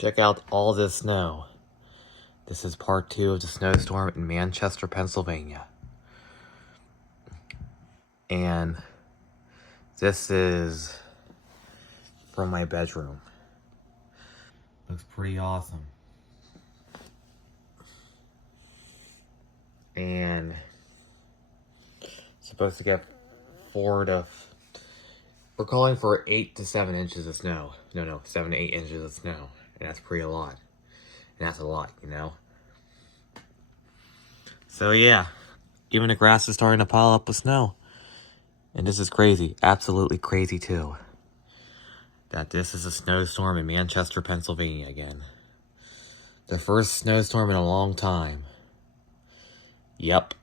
Check out all this snow. This is part 2 of the snowstorm in Manchester, Pennsylvania. And this is from my bedroom. Looks pretty awesome. And supposed to get we're calling for 8 to 7 inches of snow. No, 7 to 8 inches of snow. And that's pretty a lot. And that's a lot, you know? So yeah, even the grass is starting to pile up with snow. And this is crazy, absolutely crazy too. That this is a snowstorm in Manchester, Pennsylvania again. The first snowstorm in a long time. Yep.